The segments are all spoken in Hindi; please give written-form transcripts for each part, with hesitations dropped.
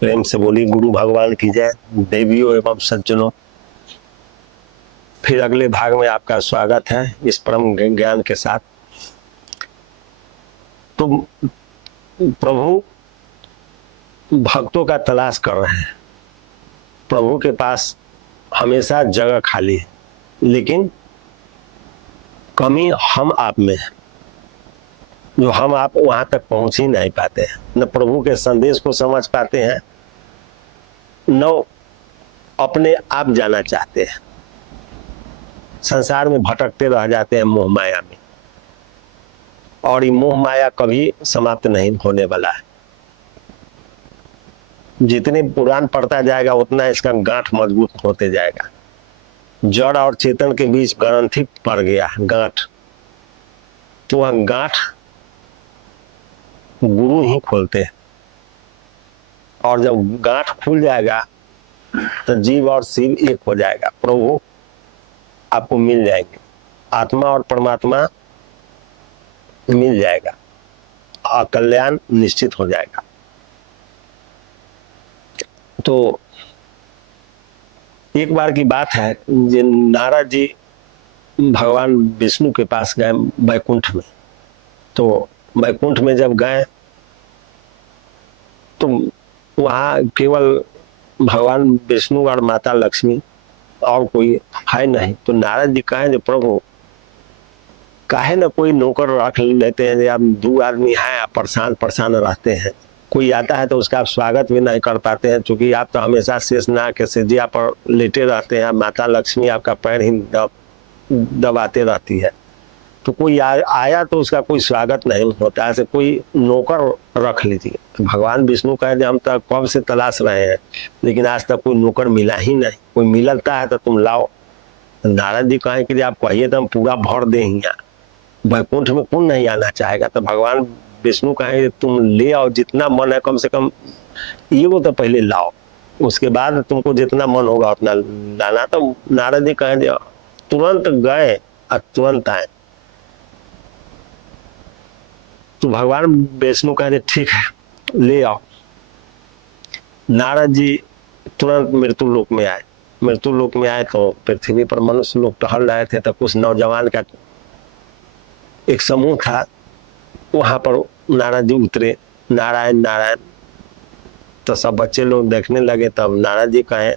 प्रेम से बोली गुरु भगवान की जय। देवियों एवं सज्जनों, फिर अगले भाग में आपका स्वागत है इस परम ज्ञान के साथ। तो प्रभु भक्तों का तलाश कर रहे हैं। प्रभु के पास हमेशा जगह खाली है, लेकिन कमी हम आप में है, जो हम आप वहां तक पहुंच ही नहीं पाते हैं। न प्रभु के संदेश को समझ पाते हैं, न अपने आप जाना चाहते हैं। संसार में भटकते रह जाते हैं मोह माया में, और ये मोह माया कभी समाप्त नहीं होने वाला है। जितने पुराण पढ़ता जाएगा उतना इसका गांठ मजबूत होते जाएगा। जड़ और चेतन के बीच ग्रंथि पड़ गया गांठ, तो वह गांठ गुरु ही खोलते हैं। और जब गांठ खुल जाएगा तो जीव और शिव एक हो जाएगा। प्रभु आपको मिल जाएंगे, आत्मा और परमात्मा मिल जाएगा और कल्याण निश्चित हो जाएगा। तो एक बार की बात है, नारद जी भगवान विष्णु के पास गए वैकुंठ में। तो वैकुंठ में जब गए तो वहाँ केवल भगवान विष्णु और माता लक्ष्मी, और कोई है नहीं। तो नारद जी कहे जो प्रभु काहे न कोई नौकर रख लेते हैं, आप दो आदमी हैं, आप परेशान परेशान रहते हैं, कोई आता है तो उसका आप स्वागत भी नहीं कर पाते हैं, क्योंकि आप तो हमेशा शेषनाग के सिजिया पर लेटे रहते हैं। माता लक्ष्मी आपका पैर ही दबाते रहती है। तो कोई आया तो उसका कोई स्वागत नहीं होता है, ऐसे कोई नौकर रख लीजिए। तो भगवान विष्णु कहे हम तक कब से तलाश रहे हैं, लेकिन आज तक कोई नौकर मिला ही नहीं। कोई मिलता है तो तुम लाओ। नारद जी कहे कि आप कहिए तो हम पूरा भर दे। यहाँ वैकुंठ में कौन नहीं आना चाहेगा। तो भगवान विष्णु कहे तुम ले आओ, जितना मन है, कम से कम ये तो पहले लाओ, उसके बाद तुमको जितना मन होगा उतना लाना। तो नारद जी कहे तुरंत गए और तुरंत आए। तो भगवान विष्णु कहे ठीक है ले आओ। नारद जी तुरंत मृत्यु लोक में आए। मृत्यु लोक में आए तो पृथ्वी पर मनुष्य लोग टहल रहे थे। तो कुछ नौजवान का एक समूह था, वहां पर नारद जी उतरे, नारायण नारायण। तो सब बच्चे लोग देखने लगे। तब नारद जी कहे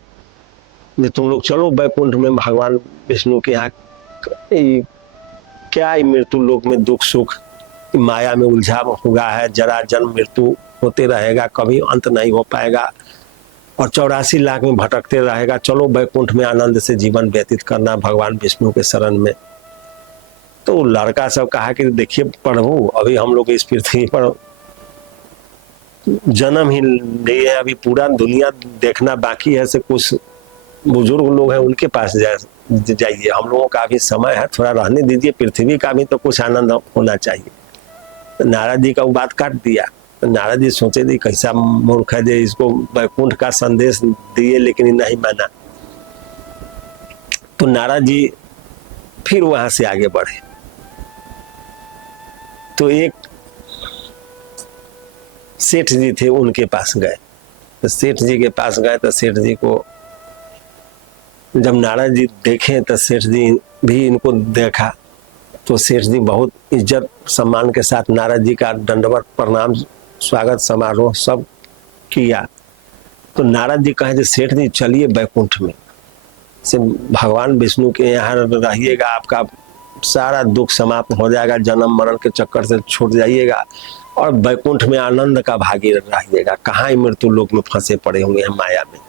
तुम लोग चलो वैकुंठ में भगवान विष्णु के यहाँ। क्या मृत्यु लोक में दुख सुख माया में उलझा हुआ है, जरा जन्म मृत्यु होते रहेगा, कभी अंत नहीं हो पाएगा, और 84 लाख में भटकते रहेगा। चलो वैकुंठ में आनंद से जीवन व्यतीत करना भगवान विष्णु के शरण में। तो लड़का सब कहा कि देखिए प्रभु, अभी हम लोग इस पृथ्वी पर जन्म ही लिए है, अभी पूरा दुनिया देखना बाकी है। से कुछ बुजुर्ग लोग हैं उनके पास जाइए, हम लोगों का भी समय है, थोड़ा रहने दीजिए, पृथ्वी का भी तो कुछ आनंद होना चाहिए। नारद जी का वो बात काट दिया। नारद जी सोचे थे कैसा मूर्ख है, इसको वैकुंठ का संदेश दिए लेकिन नहीं माना। तो नारद जी फिर वहां से आगे बढ़े। तो एक सेठ जी थे, उनके पास गए। तो सेठ जी के पास गए तो सेठ जी को जब नारद जी देखे तो सेठ जी भी इनको देखा। तो सेठ जी बहुत इज्जत सम्मान के साथ नारद जी का दंडवत प्रणाम स्वागत समारोह सब किया। तो नारद जी कहे सेठ जी चलिए वैकुंठ में से भगवान विष्णु के यहाँ रहिएगा, आपका सारा दुख समाप्त हो जाएगा, जन्म मरण के चक्कर से छूट जाइएगा और वैकुंठ में आनंद का भागी रहिएगा। कहाँ ही मृत्यु लोक में फंसे पड़े होंगे हम माया में।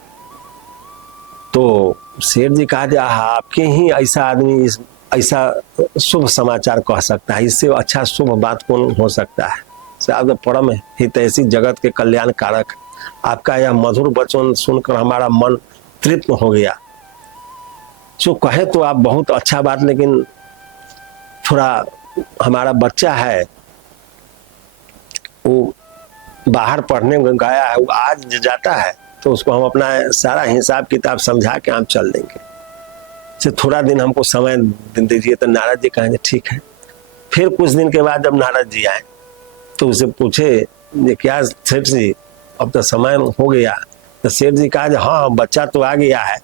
तो सेठ जी कहा आपके ही ऐसा आदमी ऐसा शुभ समाचार कह सकता है, इससे अच्छा शुभ बात कौन हो सकता है। तो परम हितैषी जगत के कल्याण कारक आपका यह मधुर वचन सुनकर हमारा मन तृप्त हो गया। जो कहे तो आप बहुत अच्छा बात, लेकिन थोड़ा हमारा बच्चा है वो बाहर पढ़ने गया है, वो आज जाता है, तो उसको हम अपना सारा हिसाब किताब समझा के हम चल देंगे, से थोड़ा दिन हमको समय दीजिए। तो नारद जी कहेंगे ठीक है। फिर कुछ दिन के बाद जब नारद जी आए तो उसे पूछे ये क्या सेठ जी अब तो समय हो गया। तो सेठ जी कहा हाँ बच्चा तो आ गया है,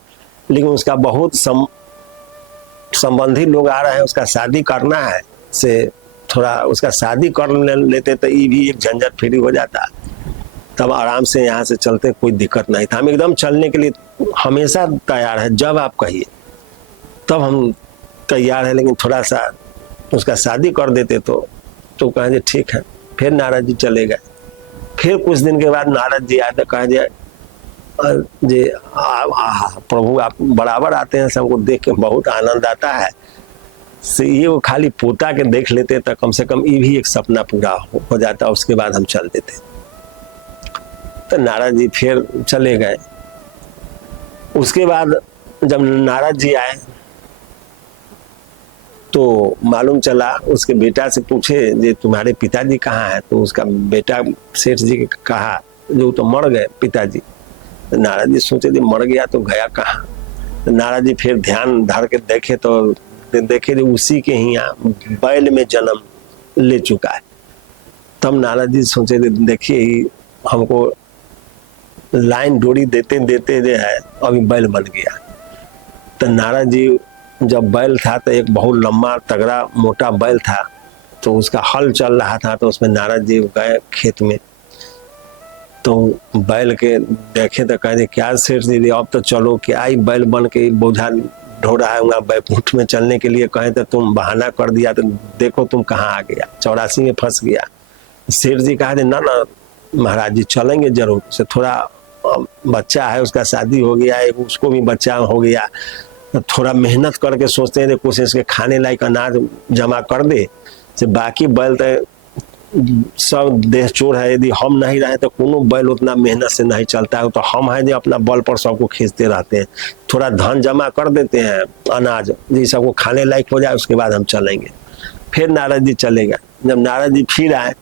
लेकिन उसका बहुत संबंधी लोग आ रहे हैं, उसका शादी करना है, से थोड़ा उसका शादी कर लेते तो ये भी एक झंझट फ्री हो जाता, तब आराम से यहाँ से चलते, कोई दिक्कत नहीं था। हम एकदम चलने के लिए हमेशा तैयार है, जब आप कहिए तब हम तैयार है, लेकिन थोड़ा सा उसका शादी कर देते तो कहें ठीक है। फिर नारद जी चले गए। फिर कुछ दिन के बाद नारद जी आए तो कहे जी प्रभु आप बराबर आते हैं, सबको देख के बहुत आनंद आता है, से ये वो खाली पोता के देख लेते तो कम से कम ये भी एक सपना पूरा हो जाता, उसके बाद हम चल देते। तो नारद जी फिर चले गए। उसके बाद जब नारद जी आए तो मालूम चला, उसके बेटा से पूछे जे तुम्हारे पिताजी कहाँ है, तो उसका बेटा सेठ जी कहा जो तो मर गए पिताजी। नारद जी सोचे जी मर गया तो गया कहाँ। तो नारद जी फिर ध्यान धर के देखे तो देखे जो उसी के ही यहाँ बैल में जन्म ले चुका है। तब नारद जी सोचे देखिए हमको लाइन डोरी देते देते जो है अभी बैल बन गया। तो नारद जी जब बैल था तो एक बहुत लंबा तगड़ा मोटा बैल था, तो उसका हल चल रहा था, तो उसमें नारद जी गए खेत में। तो बैल के देखे तो कहे क्या सेठ जी अब तो चलो, क्या ही बैल बन के बोझा ढो रहा है वहाँ बैकुंठ में चलने के लिए। कहे तो तुम बहाना कर दिया, तो देखो तुम कहाँ आ गया, 84 में फंस गया। सेठ जी कहा ना ना महाराज जी चलेंगे जरूर, से थोड़ा बच्चा है उसका शादी हो गया है, उसको भी बच्चा हो गया, तो थोड़ा मेहनत करके सोचते हैं कुछ इसके खाने लायक अनाज जमा कर दे, से बाकी बैल तो सब देह चोर है, यदि हम नहीं रहे तो कोनो बैल उतना मेहनत से नहीं चलता है, तो हम है जो अपना बल पर सबको खींचते रहते हैं। थोड़ा धन जमा कर देते हैं अनाज जी सबको खाने लायक हो जाए, उसके बाद हम चलेंगे। फिर नारद जी चले गए। जब नारद जी फिर आए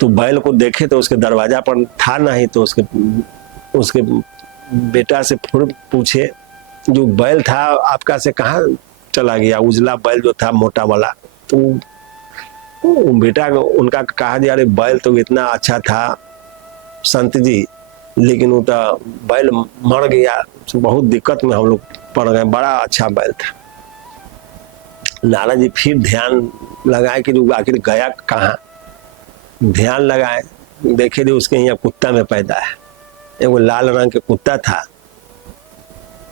तो बैल को देखे तो उसके दरवाजा पर था नहीं, तो उसके बेटा से फिर पूछे जो बैल था आपका से कहाँ चला गया, उजला बैल जो था मोटा वाला। तो बेटा उनका कहा जी अरे बैल तो इतना अच्छा था संत जी, लेकिन वो तो बैल मर गया, बहुत दिक्कत में हम लोग पड़ गए, बड़ा अच्छा बैल था। नारद जी फिर ध्यान लगाए कि जो आखिर गया कहाँ, ध्यान लगाए देखे जो उसके यहाँ कुत्ता में पैदा है, एक लाल रंग के कुत्ता था,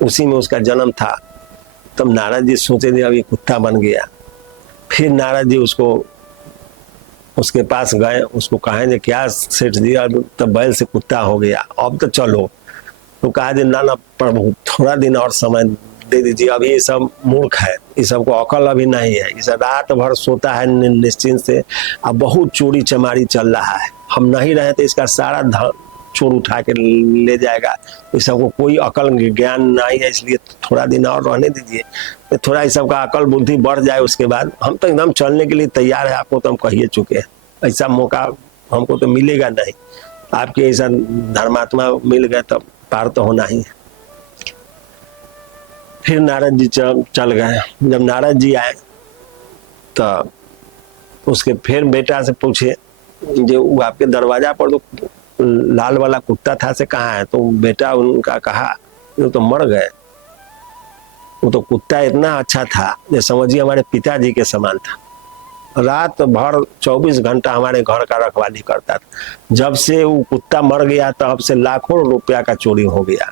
उसी में उसका जन्म था। तब नारद जी सोचे थे अब ये कुत्ता बन गया। फिर नारद जी उसके पास गए, उसको कहे क्या सेठ जी अब तो बैल से कुत्ता हो गया, अब तो चलो। तो कहा जी ना प्रभु थोड़ा दिन और समय दे दीजिए, अभी ये सब मूर्ख है, ये सबको अकल अभी नहीं है, इस रात भर सोता है निश्चिंत से, अब बहुत चोरी चमारी चल रहा है, हम नहीं रहे तो इसका सारा धन चोर उठा के ले जाएगा, इस सबको कोई अकल ज्ञान नहीं है, इसलिए थोड़ा दिन और रहने दीजिए, तो थोड़ा इस सबका अकल बुद्धि बढ़ जाए, उसके बाद हम तो एकदम चलने के लिए तैयार है, आपको तो हम कहिए चुके हैं, ऐसा मौका हमको तो मिलेगा नहीं, आपके ऐसा धर्मात्मा मिल गए तो पार तो होना ही है। फिर नारद जी चल गए। जब नारद जी आए तो उसके फिर बेटा से पूछे जो वो आपके दरवाजा पर तो लाल वाला कुत्ता था से कहाँ है, तो बेटा उनका कहा वो तो मर गए, वो तो कुत्ता इतना अच्छा था जो समझिए हमारे पिताजी के समान था, रात भर 24 घंटा हमारे घर का रखवाली करता था। जब से वो कुत्ता मर गया तब से लाखों रुपया का चोरी हो गया,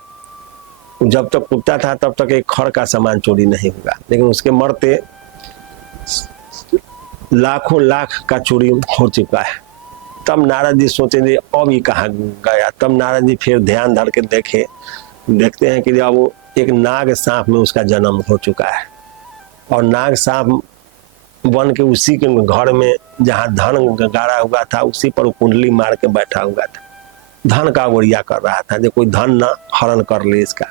जब तक कुत्ता था तब तक एक खर का सामान चोरी नहीं होगा, लेकिन उसके मरते लाखों लाख का चोरी हो चुका है। तब नारद जी सोचे जी अब ये कहाँ गया। तब नारद जी फिर ध्यान धर के देखते हैं कि अब वो एक नाग सांप में उसका जन्म हो चुका है, और नाग सांप बन के उसी के घर में जहाँ धन गाड़ा हुआ था उसी पर कुंडली मार के बैठा हुआ था, धन का ओरिया कर रहा था जो कोई धन ना हरण कर ले इसका।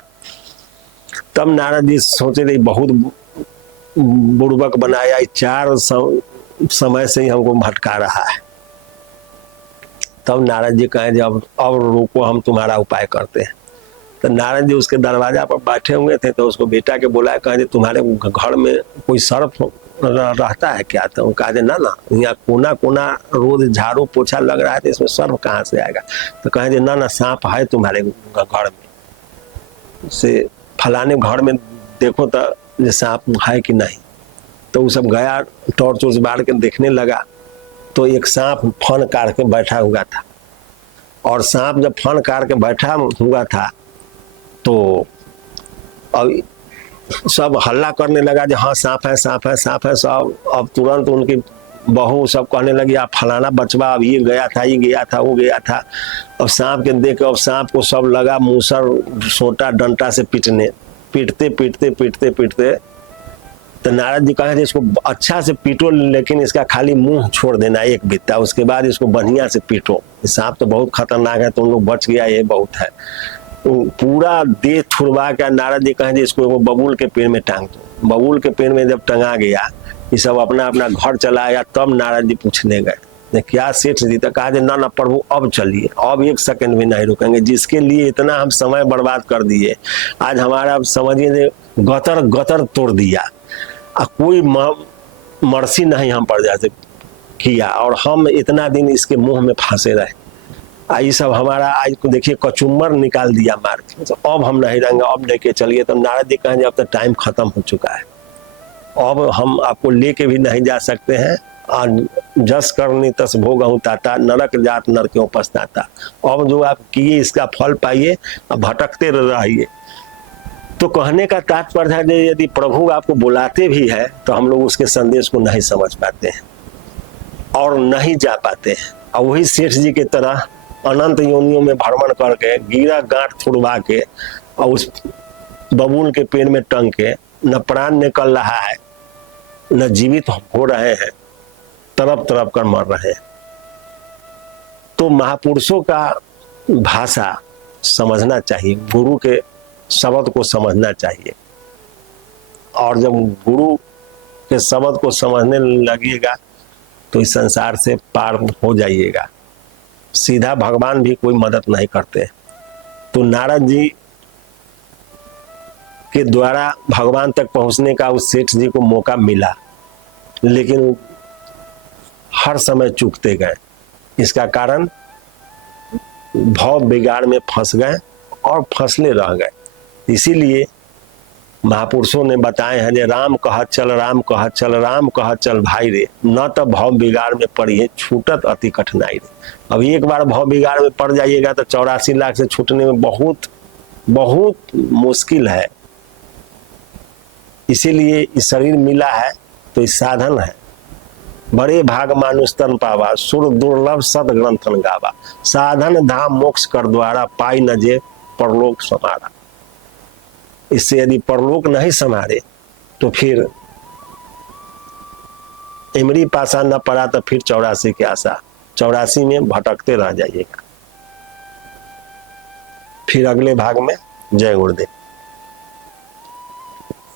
तब नारद जी सोचे थे बहुत बुड़बक बनाया, 4 समय से ही हमको भटका रहा है। तब नारद जी कहे जब अब रोको हम तुम्हारा उपाय करते हैं। तो नारद जी उसके दरवाजा पर बैठे हुए थे, तो उसको बेटा के बोला कहे तुम्हारे घर में कोई सर्प रहता है क्या? तो कहा ना ना, यहाँ कोना कोना रोज झाड़ू पोछा लग रहा है, तो इसमें सर्व कहाँ से आएगा? तो कहे ना ना, सांप है तुम्हारे घर में, से फलाने घर में देखो तो ये सांप है कि नहीं। तो वो सब गया, टॉर्च उर्च बार के देखने लगा, तो एक सांप फन काट के बैठा हुआ था। और सांप जब फन काट के बैठा हुआ था तो अब सब हल्ला करने लगा जो हाँ सांप है, सांप है, सांप है। सब अब तुरंत उनकी बहू सब कहने लगी आप फलाना बचवा, अब ये गया था, ये गया था, वो गया था। अब सांप के देख, अब सांप को सब लगा मूसर सोटा डंटा से पीटने, पीटते पीटते पीटते पीटते तो नारद जी कहे इसको अच्छा से पीटो, लेकिन इसका खाली मुंह छोड़ देना एक बित्ता, उसके बाद इसको बढ़िया से पीटो। सांप तो बहुत खतरनाक है, तो उन लोग बच गया, ये बहुत है। पूरा देह छुड़वा के नारद जी कहे इसको वो बबूल के पेड़ में टांग दो। बबूल के पेड़ में जब टंगा गया, ये सब अपना अपना घर चला आया। तब नारद जी पूछने गए क्या सेठ जी? तो कहा ना ना प्रभु अब चलिए, अब एक सेकंड भी नहीं रुकेंगे, जिसके लिए इतना हम समय बर्बाद कर दिए, आज हमारा समझिए गतर गतर तोड़ दिया, कोई मर्सी नहीं हम पर जैसे किया, और हम इतना दिन इसके मुंह में फंसे रहे। ये सब हमारा आज को देखिए कचुम्बर निकाल दिया मार के, तो अब हम नहीं रहेंगे, अब लेके चलिए। तो नारद जी कहेंगे अब तो टाइम खत्म हो चुका है, अब हम आपको लेके भी नहीं जा सकते हैं। और जस करनी तस भोग ताता, नरक जात नर क्यों पछताता। अब जो आप किए इसका फल पाइए, भटकते रहिए। तो कहने का तात्पर्य है कि यदि प्रभु आपको बुलाते भी है तो हम लोग उसके संदेश को नहीं समझ पाते हैं और नहीं जा पाते हैं। और वही सेठ जी की तरह अनंत योनियों में भ्रमण करके गिरा गांठ छुड़वा के और उस बबूल के पेड़ में टंग के न प्राण निकल रहा है, न जीवित हो रहे हैं, तरफ तरफ कर मर रहे हैं। तो महापुरुषों का भाषा समझना चाहिए, गुरु के शब्द को समझना चाहिए। और जब गुरु के शब्द को समझने लगिएगा तो इस संसार से पार हो जाइएगा। सीधा भगवान भी कोई मदद नहीं करते। तो नारद जी के द्वारा भगवान तक पहुंचने का उस सेठ जी को मौका मिला, लेकिन हर समय चूकते गए। इसका कारण भव बिगाड़ में फंस गए और फंसले रह गए। इसीलिए महापुरुषों ने बताए हैं जे राम कहत चल, राम कहत चल, राम कहत चल भाई रे, न तो भव बिगाड़ में पड़िए, छूटत अति कठिनाई रे। अब एक बार भव बिगाड़ में पड़ जाइएगा तो 84 लाख से छूटने में बहुत बहुत मुश्किल है। इसीलिए इस शरीर मिला है तो इस साधन है। बड़े भाग मानुष तन पावा, सुर दुर्लभ सद ग्रंथन गावा, साधन धाम मोक्ष कर द्वारा, पाई न जे परलोक समारा। इससे यदि परलोक नहीं संभाले तो फिर इमरी पासा न पड़ा तो फिर 84 की आशा, 84 में भटकते रह जाइएगा। फिर अगले भाग में जय गुरुदेव।